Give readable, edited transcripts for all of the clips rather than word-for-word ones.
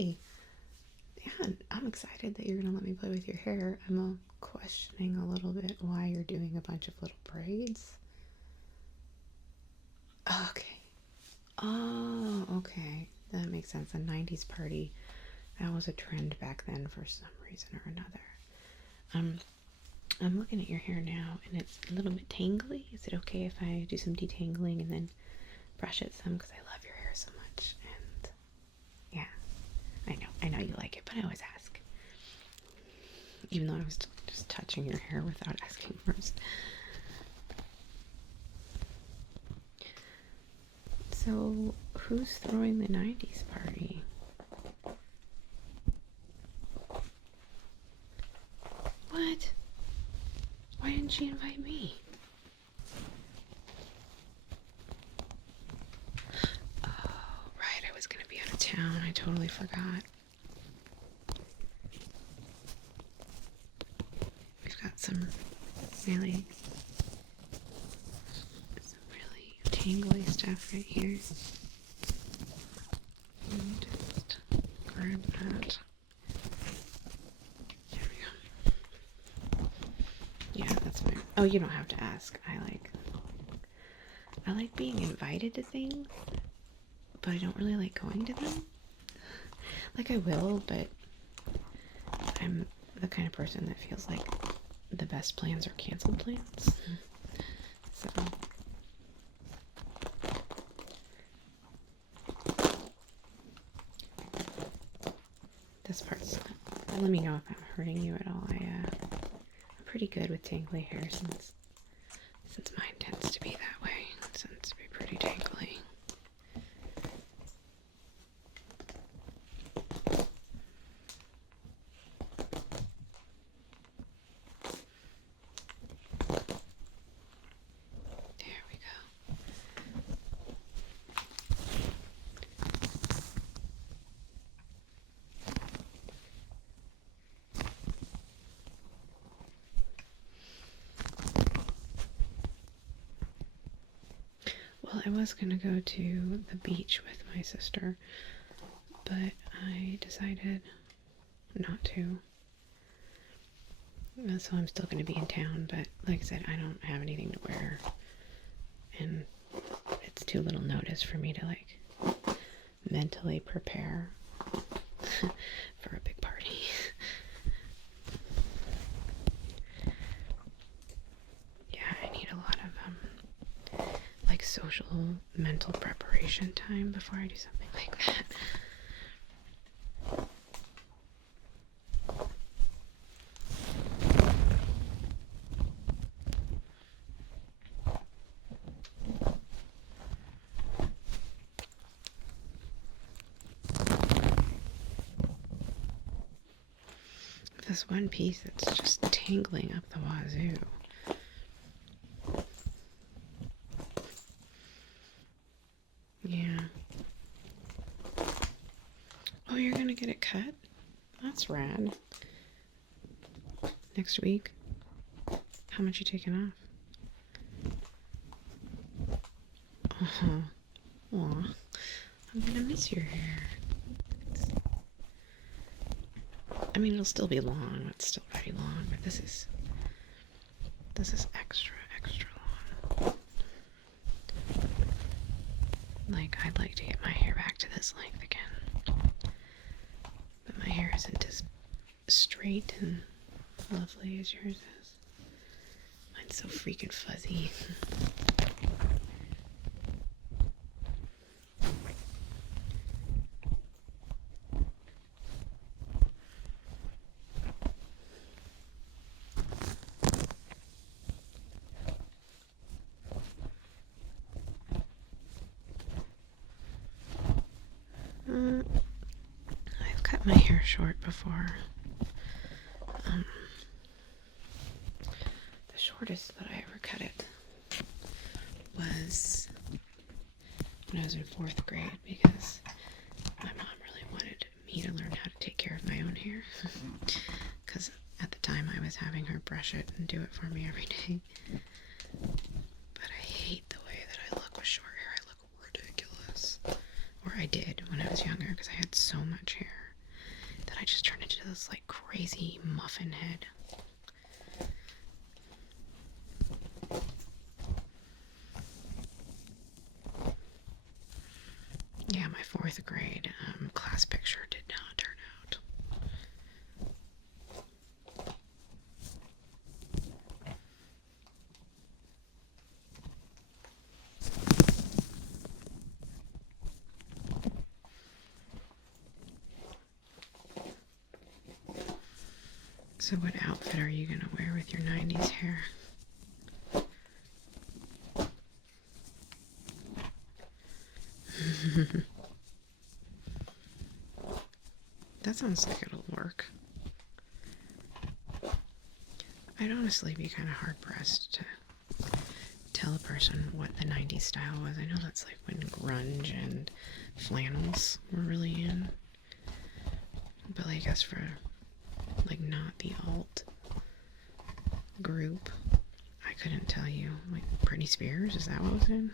Yay! Yeah, I'm excited that you're gonna let me play with your hair. I'm questioning a little bit why you're doing a bunch of little braids. Okay. Oh, okay. That makes sense. A 90s party. That was a trend back then for some reason or another. I'm looking at your hair now and it's a little bit tangly. Is it okay if I do some detangling and then brush it some? Because I love your hair so much. And yeah, I know you like it, but I always ask. Even though I was just touching your hair without asking first. So, who's throwing the 90s party? What? Why didn't she invite me? Oh, right, I was gonna be out of town. I totally forgot. We've got some really tangly stuff right here. Just grab that. There we go. Yeah, that's fine. Oh, you don't have to ask. I like being invited to things, but I don't really like going to them. Like I will, but I'm the kind of person that feels like the best plans are canceled plans. So this part's, let me know if I'm hurting you at all. I'm pretty good with tangly hair since mine tends to be that way. It tends to be pretty tangly. There we go. Well, I was gonna go to the beach with my sister, but I decided not to. So I'm still gonna be in town, but like I said, I don't have anything to wear, and it's too little notice for me to like mentally prepare for a big party. Yeah, I need a lot of like social mental preparation time before I do something like that. This one piece that's just tangling up the wazoo. Yeah. Oh, you're gonna get it cut? That's rad. Next week? How much you taking off? Uh-huh. Aw. I'm gonna miss your hair. I mean, it'll still be long. It's still pretty long, but this is extra long. Like, I'd like to get my hair back to this length again. But my hair isn't as straight and lovely as yours is. Mine's so freaking fuzzy. I've cut my hair short before. The shortest that I ever cut it was when I was in 4th grade because my mom really wanted me to learn how to take care of my own hair. Because at the time I was having her brush it and do it for me every day. But I hate the way that I look with short hair. I look ridiculous. Or I did when I was younger because I had so much hair. that I just turned into this like crazy muffin head. Yeah, my 4th grade class picture did not turn out. So what outfit are you going to wear with your 90s hair? That sounds like it'll work. I'd honestly be kind of hard-pressed to tell a person what the 90s style was. I know that's like when grunge and flannels were really in. But I guess for like not the alt group, I couldn't tell you. Like Britney Spears, is that what was in?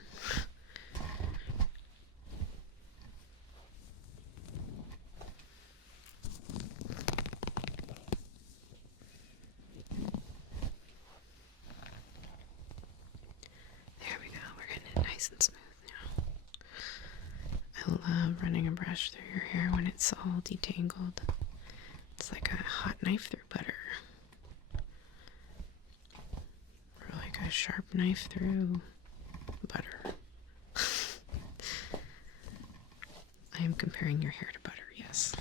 There we go, we're getting it nice and smooth now. I love running a brush through your hair when it's all detangled. It's like a hot knife through butter. Or like a sharp knife through butter. I am comparing your hair to butter, yes.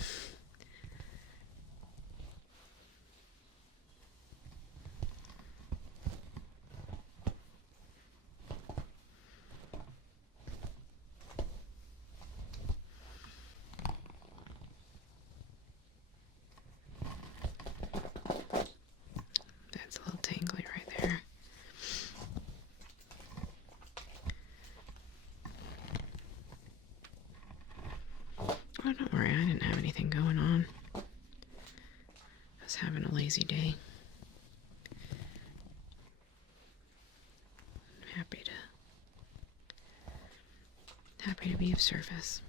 That's a little tangly right there. Oh, don't worry, I didn't have anything going on. I was having a lazy day. I'm happy to be of service.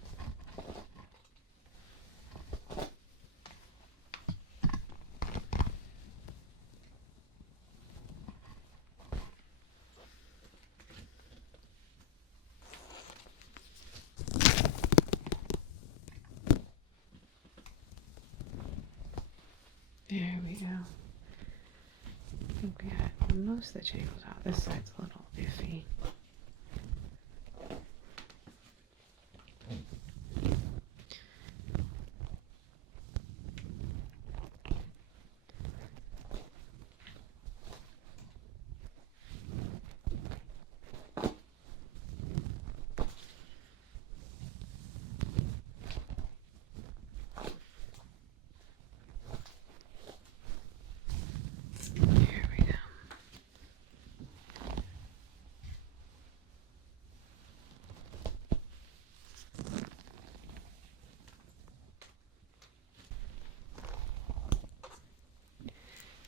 There we go. I think we got most of the tangles out. This side's a little iffy.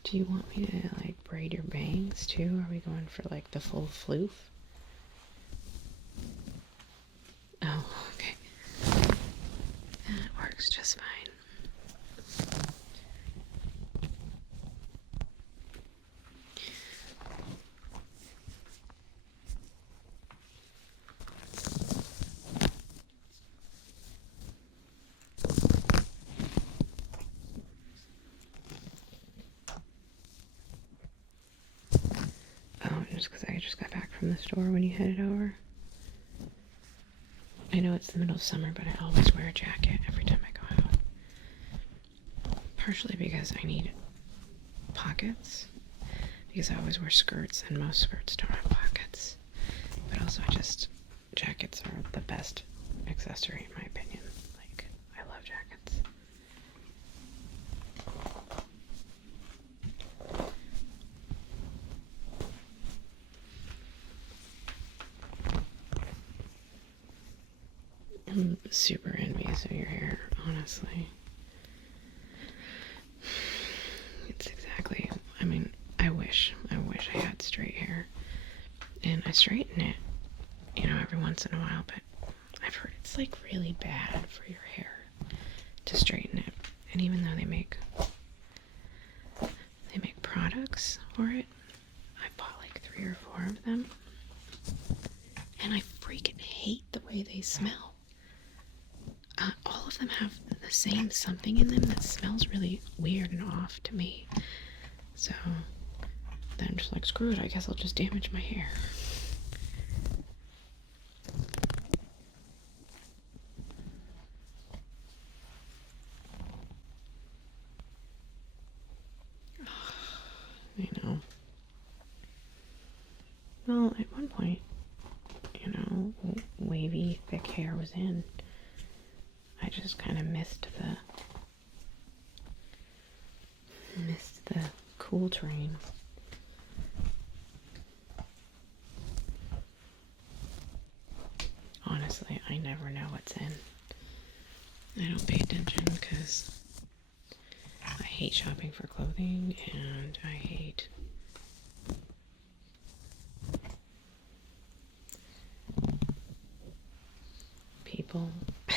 Do you want me to like braid your bangs too? Are we going for like the full floof? Oh, okay. That works just fine. Just because I just got back from the store when you headed over. I know it's the middle of summer, but I always wear a jacket every time I go out. Partially because I need pockets, because I always wear skirts and most skirts don't have pockets. But also jackets are the best accessory in my opinion. Like, I love jackets. I'm super envious of your hair, honestly. It's exactly, I mean, I wish I had straight hair. And I straighten it, every once in a while, but I've heard it's like really bad for your hair to straighten it. And even though they make products for it, I bought like 3 or 4 of them, and I freaking hate the way they smell. All of them have the same something in them that smells really weird and off to me. So then I'm just like, screw it, I guess I'll just damage my hair. I know. Well, at one point, you know, wavy, thick hair was in. I just kind of missed the cool train. Honestly, I never know what's in. I don't pay attention because I hate shopping for clothing, and I hate people. I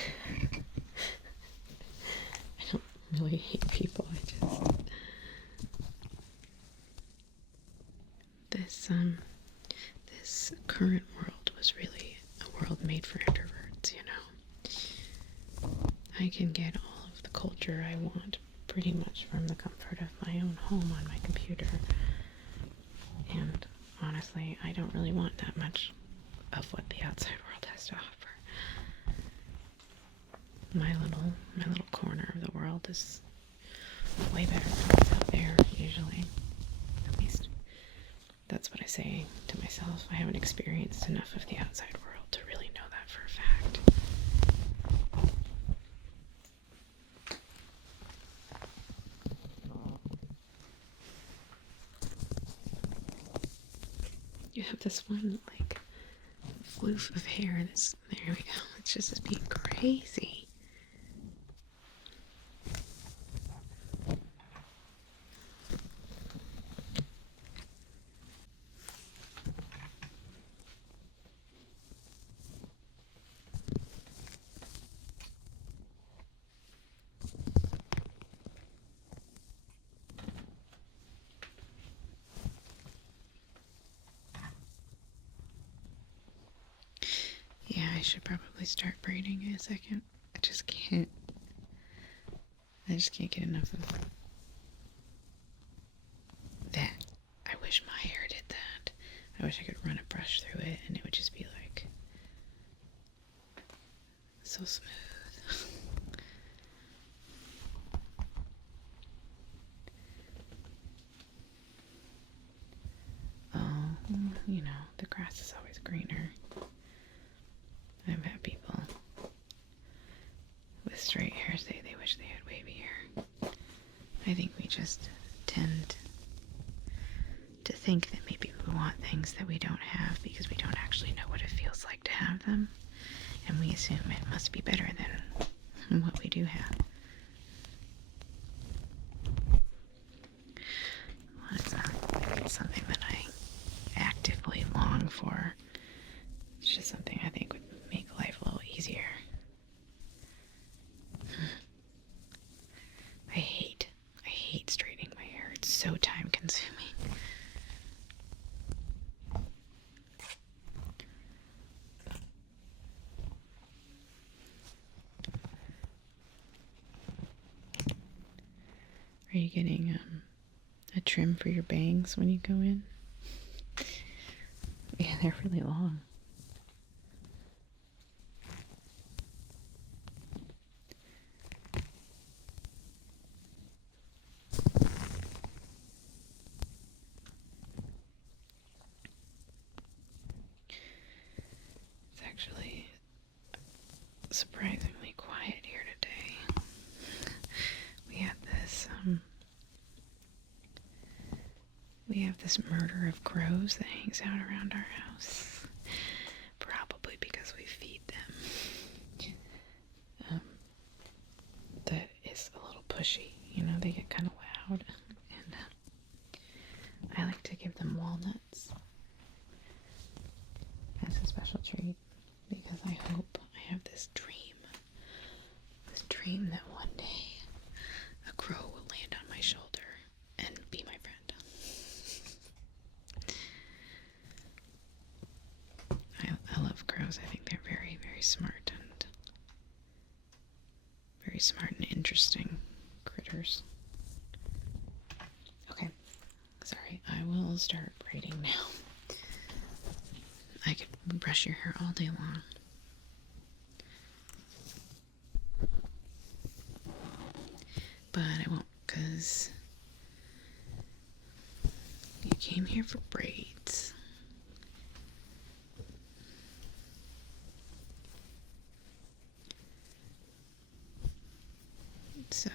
don't really hate people. This current world was really a world made for introverts, you know. I can get all of the culture I want pretty much from the comfort of my own home on my computer. And honestly, I don't really want that much of what the outside world has to offer. My little corner of the world is way better than what's out there, usually. At least that's what I say to myself. I haven't experienced enough of the outside world to really know that for a fact. You have this one, like, floof of hair that's, there we go, it's just being crazy. Yeah, I should probably start braiding in a second. I just can't get enough of that. I wish my hair did that. I wish I could run a brush through it and it would just be like so smooth. Oh, you know, the grass is always greener. I've had people with straight hair say they wish they had wavy hair. I think we just tend to think that maybe we want things that we don't have because we don't actually know what it feels like to have them, and we assume it must be better than what we do have. Well, it's not something that I actively long for. It's just something I think would make life a little easier. I hate straightening my hair. It's so time consuming. Are you getting a trim for your bangs when you go in? Yeah, they're really long. It's actually surprisingly quiet here today. We have this murder of crows that hangs out around our house. Probably because we feed them. That is a little pushy. You know, they get kind of loud. And I like to give them walnuts as a special treat because I hope I have this dream that one day smart and interesting critters. Okay, sorry, I will start braiding now. I could brush your hair all day long. But I won't, because you came here for braids. So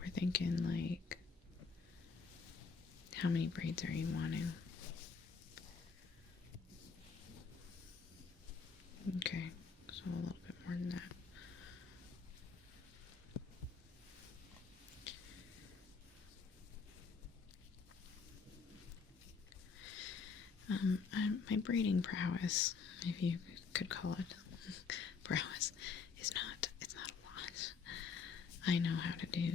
we're thinking, like, how many braids are you wanting? Okay, so a little bit more than that. My braiding prowess, if you could call it prowess, it's not a lot. I know how to do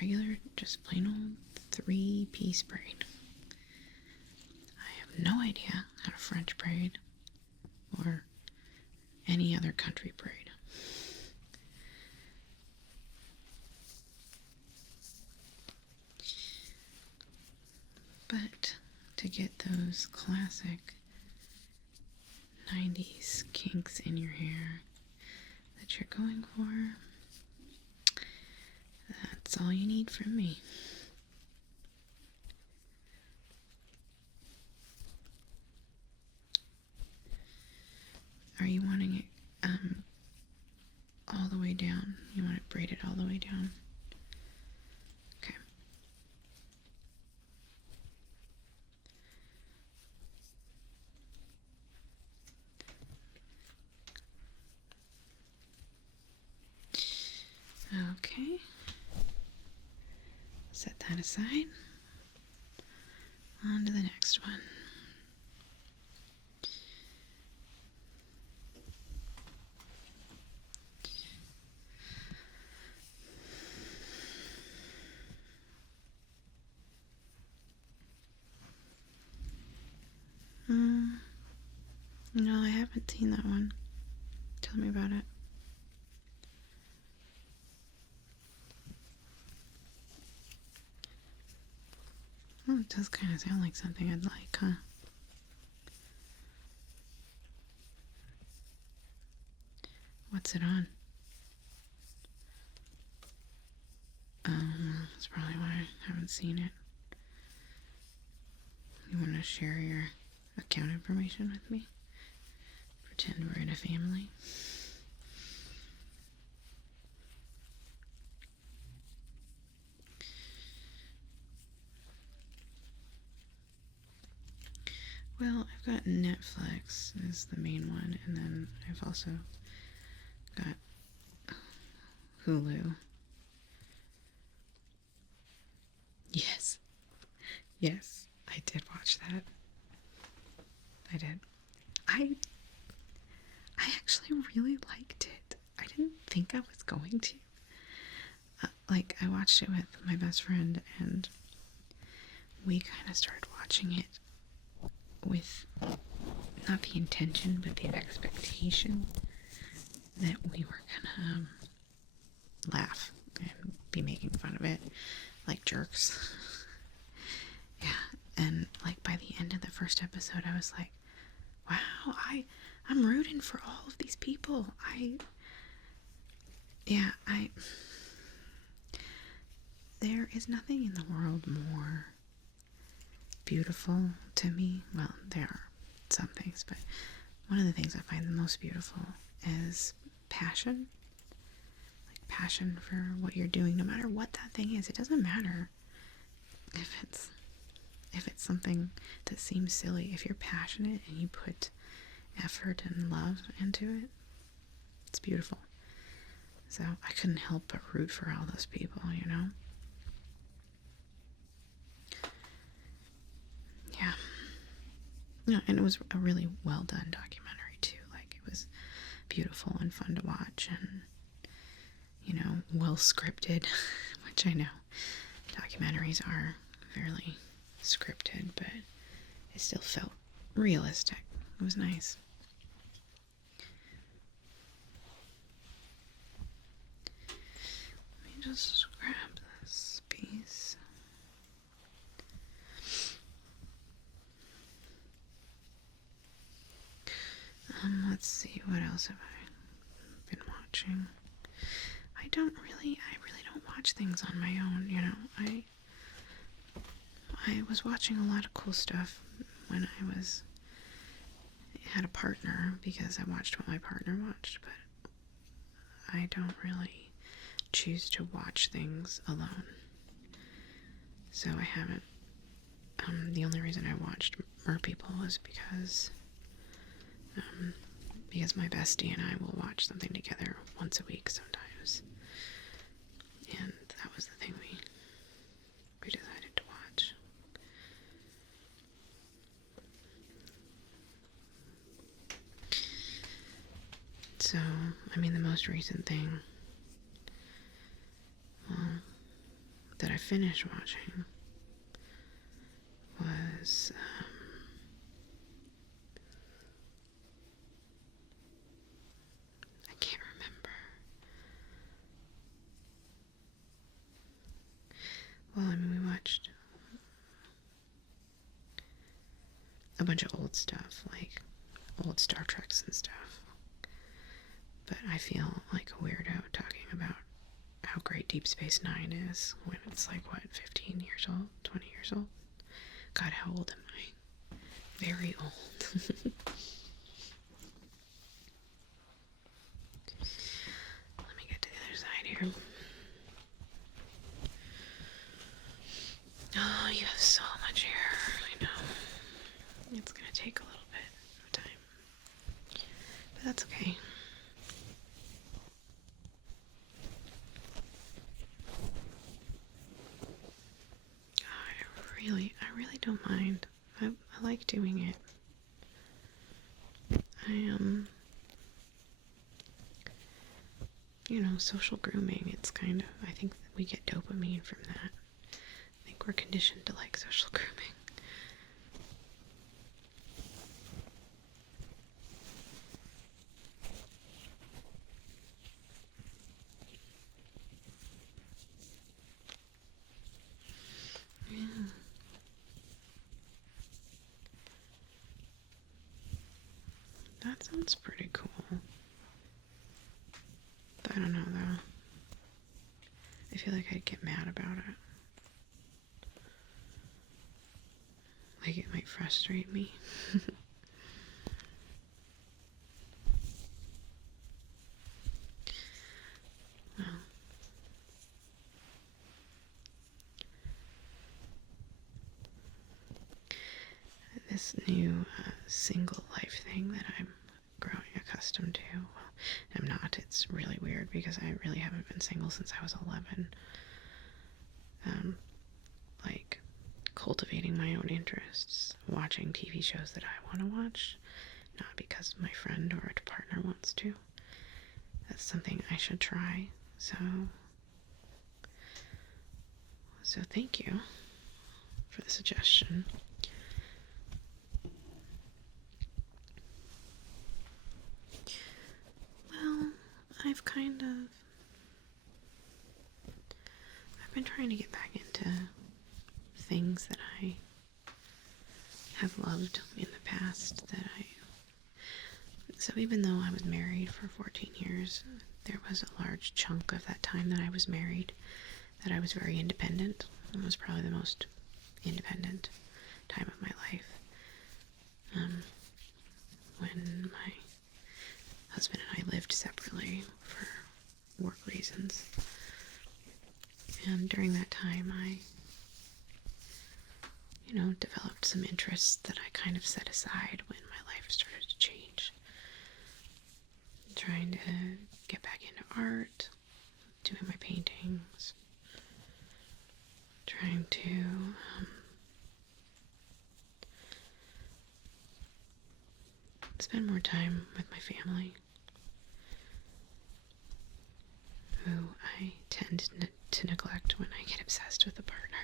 regular, just plain old 3-piece braid. I have no idea how to French braid or any other country braid. But to get those classic 90s kinks in your hair that you're going for, that's all you need from me. Are you wanting it all the way down? You want it braided all the way down? Okay. Okay. Set that aside. On to the next one. No, I haven't seen that one. Tell me about it. Oh, it does kind of sound like something I'd like, huh? What's it on? That's probably why I haven't seen it. You want to share your account information with me? Pretend we're in a family. Well, I've got Netflix is the main one, and then I've also got Hulu. Yes. Yes, I did watch that. I did. I actually really liked it. I didn't think I was going to. I watched it with my best friend, and we kind of started watching it with not the intention, but the expectation that we were gonna laugh and be making fun of it like jerks. Yeah, and like by the end of the first episode, I was like, wow, I'm rooting for all of these people. There is nothing in the world more beautiful to me. Well, there are some things, but one of the things I find the most beautiful is passion. Like passion for what you're doing, no matter what that thing is. It doesn't matter if it's something that seems silly. If you're passionate and you put effort and love into it, it's beautiful. So I couldn't help but root for all those people, you know? Yeah. No, and it was a really well done documentary too. Like, it was beautiful and fun to watch, and, you know, well scripted, which I know documentaries are fairly scripted, but it still felt realistic. It was nice. let's see, what else have I been watching? I really don't watch things on my own, you know. I was watching a lot of cool stuff when I had a partner, because I watched what my partner watched, but I don't really choose to watch things alone. So I haven't. The only reason I watched Mer People was because my bestie and I will watch something together once a week sometimes. And that was the thing we decided to watch. So, I mean, the most recent thing that I finished watching was I can't remember. Well, I mean, we watched a bunch of old stuff, like old Star Treks and stuff. But I feel like a weirdo talking about how great Deep Space Nine is when it's like, what, 15 years old? 20 years old? God, how old am I? Very old. Let me get to the other side here. Oh, you have so much hair. I know. It's gonna take a little bit of time. But that's okay. I really don't mind. I like doing it. Social grooming, it's kind of, I think that we get dopamine from that. I think we're conditioned to like social grooming. Yeah. That sounds pretty cool. I don't know though. I feel like I'd get mad about it. Like it might frustrate me. Well. This new single life thing that I'm growing accustomed to. Well, I'm not. It's really weird because I really haven't been single since I was 11. Like cultivating my own interests, watching TV shows that I want to watch, not because my friend or a partner wants to. That's something I should try. So thank you for the suggestion. Well, I've been trying to get back into things that I have loved in the past so even though I was married for 14 years, there was a large chunk of that time that I was married that I was very independent. It was probably the most independent time of my life. When my husband and I lived separately for work reasons. And during that time, I developed some interests that I kind of set aside when my life started to change. Trying to get back into art, doing my paintings, trying to spend more time with my family, who I tend to neglect when I get obsessed with a partner.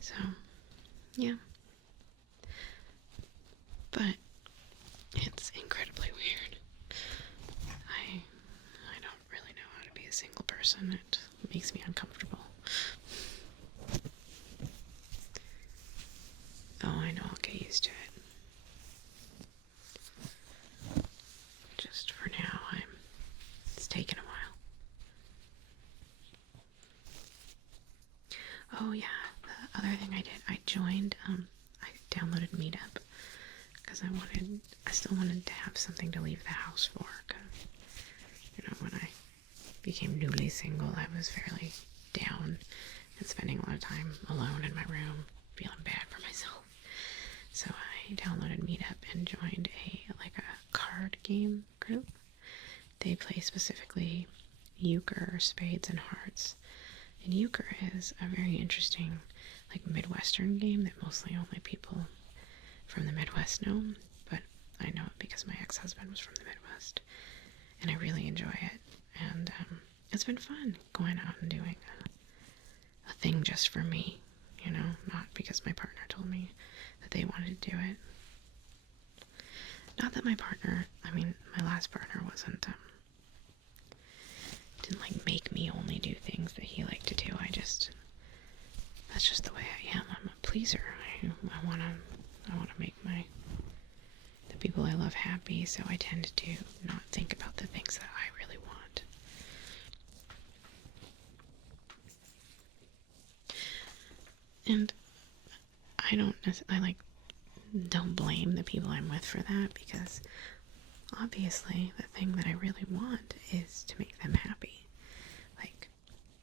So, yeah. But it's incredibly weird. I don't really know how to be a single person. It makes me uncomfortable. Oh, I know, I'll get used to it. Oh yeah, the other thing I did, I joined, I downloaded Meetup because I still wanted to have something to leave the house for. 'Cause, when I became newly single, I was fairly down and spending a lot of time alone in my room, feeling bad for myself. So I downloaded Meetup and joined a card game group. They play specifically euchre, spades, and hearts. And euchre is a very interesting, Midwestern game that mostly only people from the Midwest know. But I know it because my ex-husband was from the Midwest, and I really enjoy it. And it's been fun going out and doing a thing just for me, not because my partner told me that they wanted to do it. Not that my last partner didn't make me only do things that he liked to do. That's just the way I am. I'm a pleaser. I want to make the people I love happy, so I tend to not think about the things that I really want. And I don't blame the people I'm with for that, because obviously the thing that I really want is to make them happy.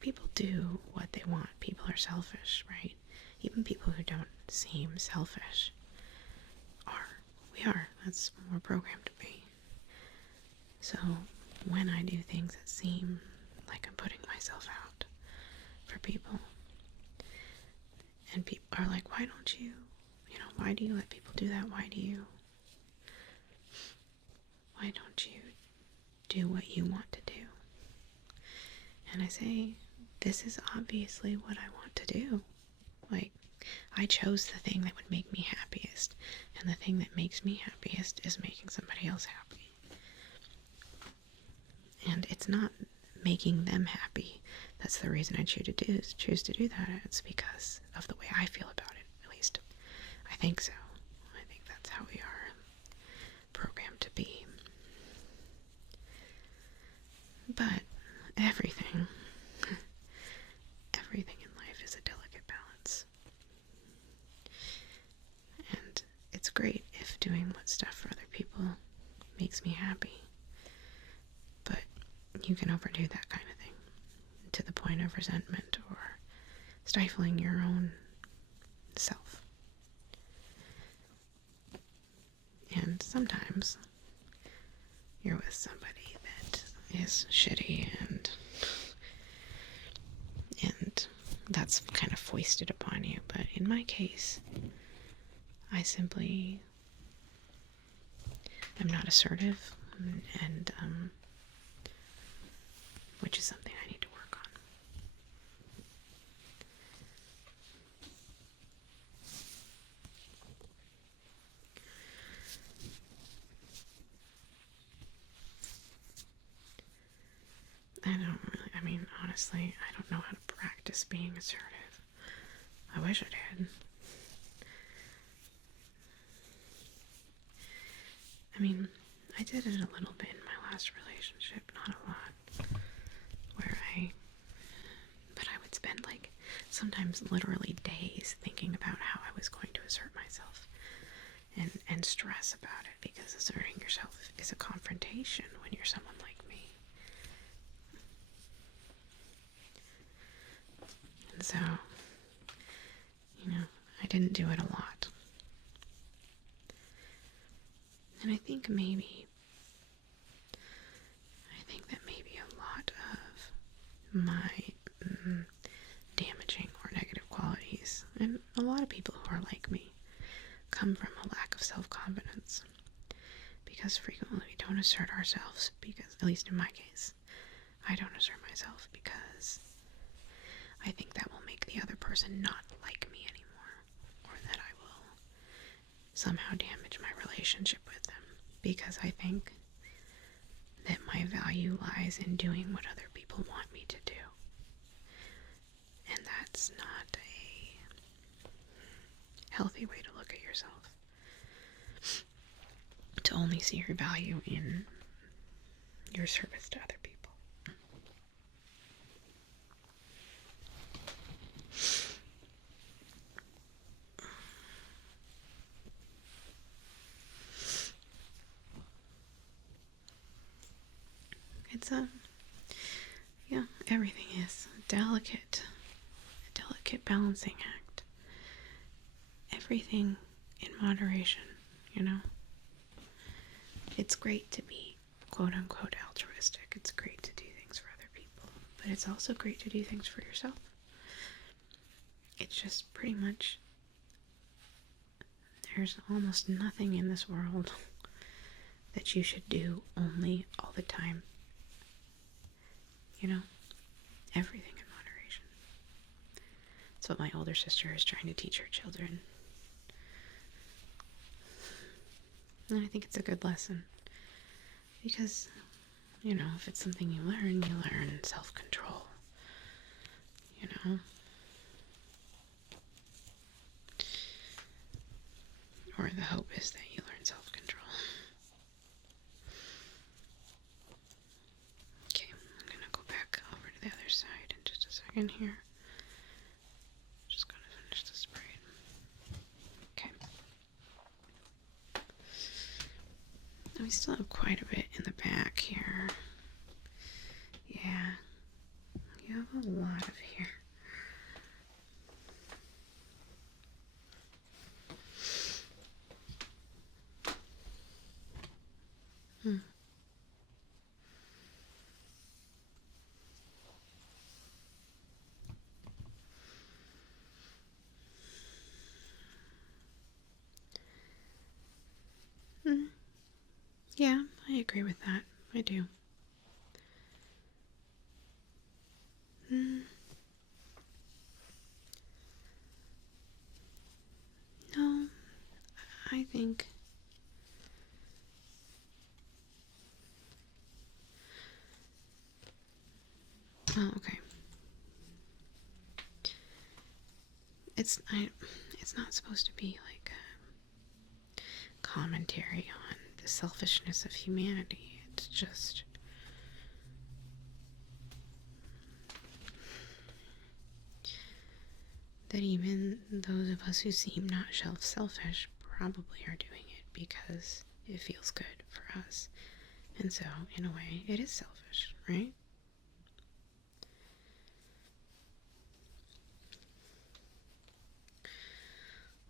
People do what they want. People are selfish, right? Even people who don't seem selfish are. We are. That's what we're programmed to be. So when I do things that seem like I'm putting myself out for people, and people are like, why don't you, why do you let people do that? Why don't you do what you want to do? And I say, this is obviously what I want to do. I chose the thing that would make me happiest, and the thing that makes me happiest is making somebody else happy. And it's not making them happy. That's the reason I choose to do that. It's because of the way I feel about it. At least I think so. I think that's how we are programmed to be. But everything in life is a delicate balance. And it's great if doing what stuff for other people makes me happy. But you can overdo that kind of thing to the point of resentment or stifling your own self. And sometimes you're with somebody that is shitty, and that's kind of foisted upon you. But in my case, I simply am not assertive, and which is something I need to work on. Honestly, I don't know how to practice being assertive. I wish I did. I did it a little bit in my last relationship, not a lot, but I would spend sometimes literally days thinking about how I was going to assert myself and stress about it, because asserting yourself is a confrontation when you're someone like me. And so, I didn't do it a lot. And I think that maybe a lot of my damaging or negative qualities, and a lot of people who are like me, come from a lack of self-confidence. Because frequently we don't assert ourselves, because, at least in my case, I don't assert myself because I think that will make the other person not like me anymore, or that I will somehow damage my relationship with them, because I think that my value lies in doing what other people want me to do. And that's not a healthy way to look at yourself. To only see your value in your service to other people. yeah, everything is a delicate balancing act. Everything in moderation, you know? It's great to be quote unquote altruistic. It's great to do things for other people, but it's also great to do things for yourself. It's just pretty much, there's almost nothing in this world that you should do only all the time. You know? Everything in moderation. That's what my older sister is trying to teach her children. And I think it's a good lesson. Because, you know, if it's something you learn self-control. You know? Or the hope is that you learn self-control. Okay, I'm gonna go back over to the other side in just a second here. Just gonna finish this braid. Okay. Now we still have quite a bit in the back here. Yeah, you have a lot of hair. Yeah, I agree with that. I do. No, I think... Oh, okay. It's not supposed to be like a commentary on the selfishness of humanity. It's just... that even those of us who seem not selfish probably are doing it because it feels good for us. And so, in a way, it is selfish, right?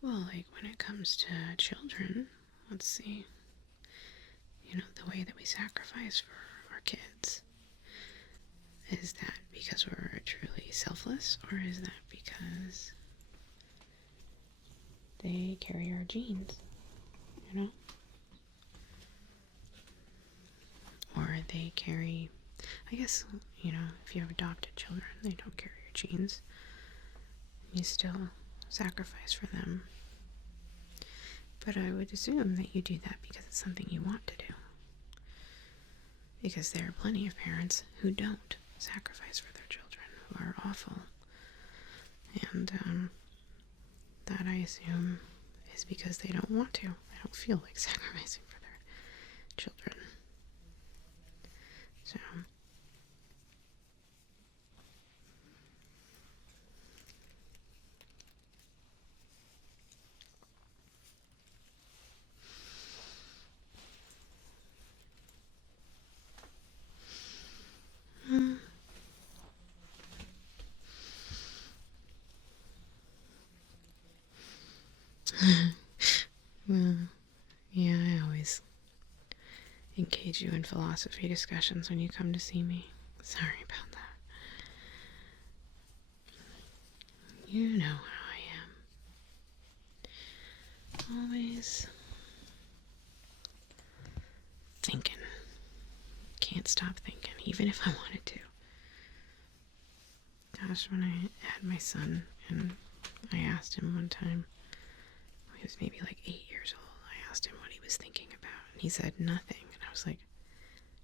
Well, like when it comes to children, let's see. You know, the way that we sacrifice for our kids. Is that because we're truly selfless, or is that because they carry our genes, you know? Or they carry, I guess, you know, if you have adopted children, they don't carry your genes. You still sacrifice for them. But I would assume that you do that because it's something you want to do. Because there are plenty of parents who don't sacrifice for their children, who are awful. And that, I assume, is because they don't want to. They don't feel like sacrificing for their children. So... Well, yeah, I always engage you in philosophy discussions when you come to see me. Sorry about that. You know how I am. Always thinking. Can't stop thinking, even if I wanted to. Gosh, when I had my son, and I asked him one time, he was maybe like 8 years old, I asked him what he was thinking about, and he said nothing. And I was like,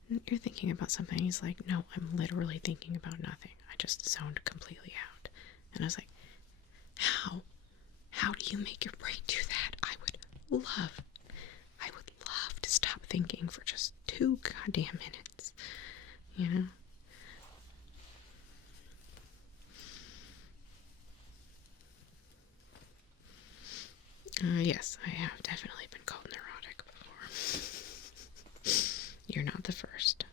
you're thinking about something? He's like, no, I'm literally thinking about nothing. I just zoned completely out. And I was like, how do you make your brain do that? I would love to stop thinking for just 2 goddamn minutes, you know? Yes, I have definitely been called neurotic before. You're not the first.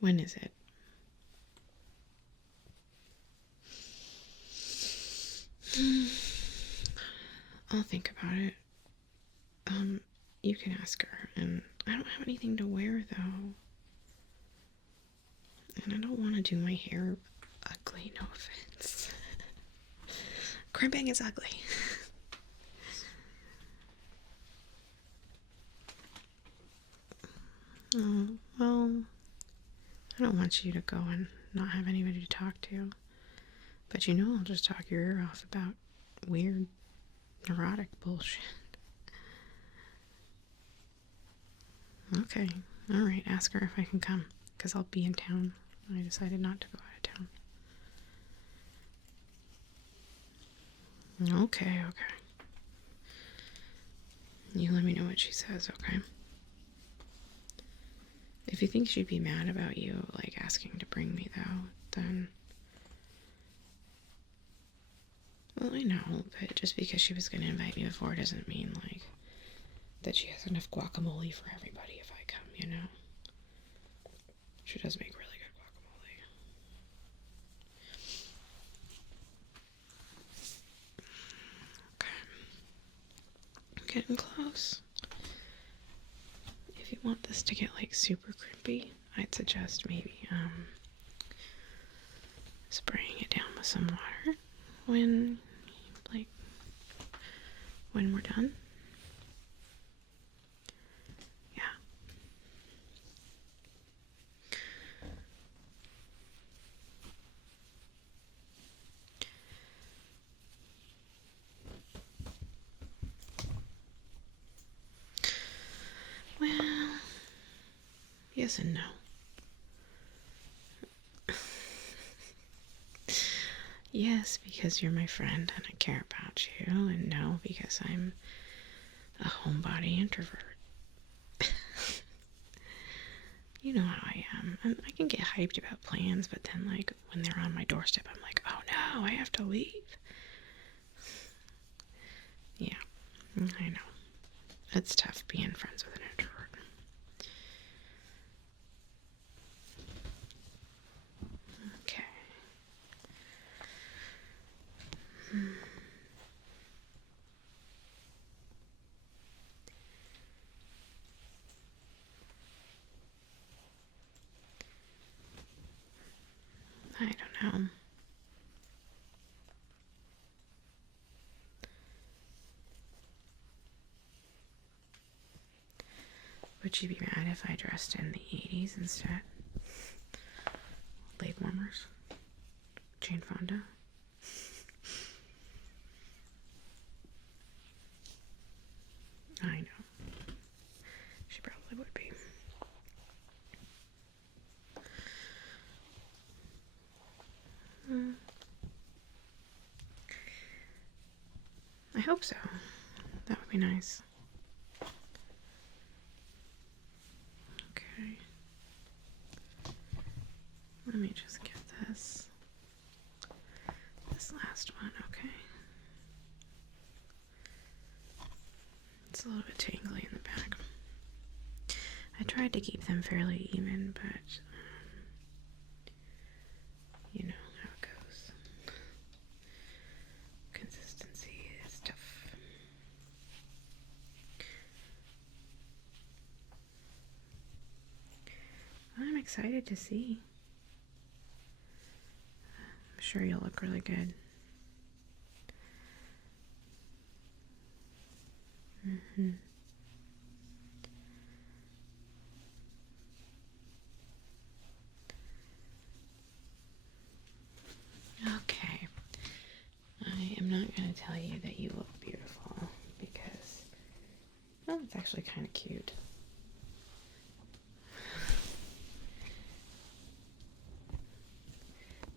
When is it? I'll think about it. You can ask her, and I don't have anything to wear though. And I don't want to do my hair ugly, no offense. Crimping is ugly. Oh, well, I don't want you to go and not have anybody to talk to. But you know I'll just talk your ear off about weird, neurotic bullshit. Okay, alright, ask her if I can come, because I'll be in town. I decided not to go out of town. Okay. You let me know what she says, okay? If you think she'd be mad about you, like, asking to bring me, though, then... Well, I know, but just because she was going to invite me before doesn't mean, like, that she has enough guacamole for everybody if I come, you know? She does make really good guacamole. Okay. I'm getting close. If you want this to get, like, super crimpy, I'd suggest maybe, spraying it down with some water when we're done. Yeah. Well, yes and no. Yes, because you're my friend and I care about you, and no, because I'm a homebody introvert. You know how I am. I can get hyped about plans, but then, like, when they're on my doorstep, I'm like, oh no, I have to leave. Yeah, I know. It's tough being friends with an introvert. Okay. I don't know. Would you be mad if I dressed in the 80s instead? Leg warmers? Jane Fonda? I know. She probably would be. I hope so. That would be nice. Okay. Let me just get this last one, okay? It's a little bit tangly in the back. I tried to keep them fairly even, but you know how it goes. Consistency is tough. I'm excited to see. I'm sure you'll look really good. Okay. I am not going to tell you that you look beautiful because, well, it's actually kind of cute.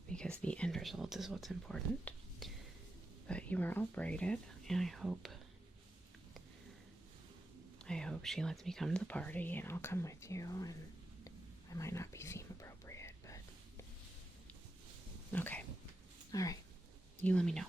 Because the end result is what's important. But you are all braided, and I hope she lets me come to the party, and I'll come with you, and I might not be theme appropriate, but okay. All right. You let me know.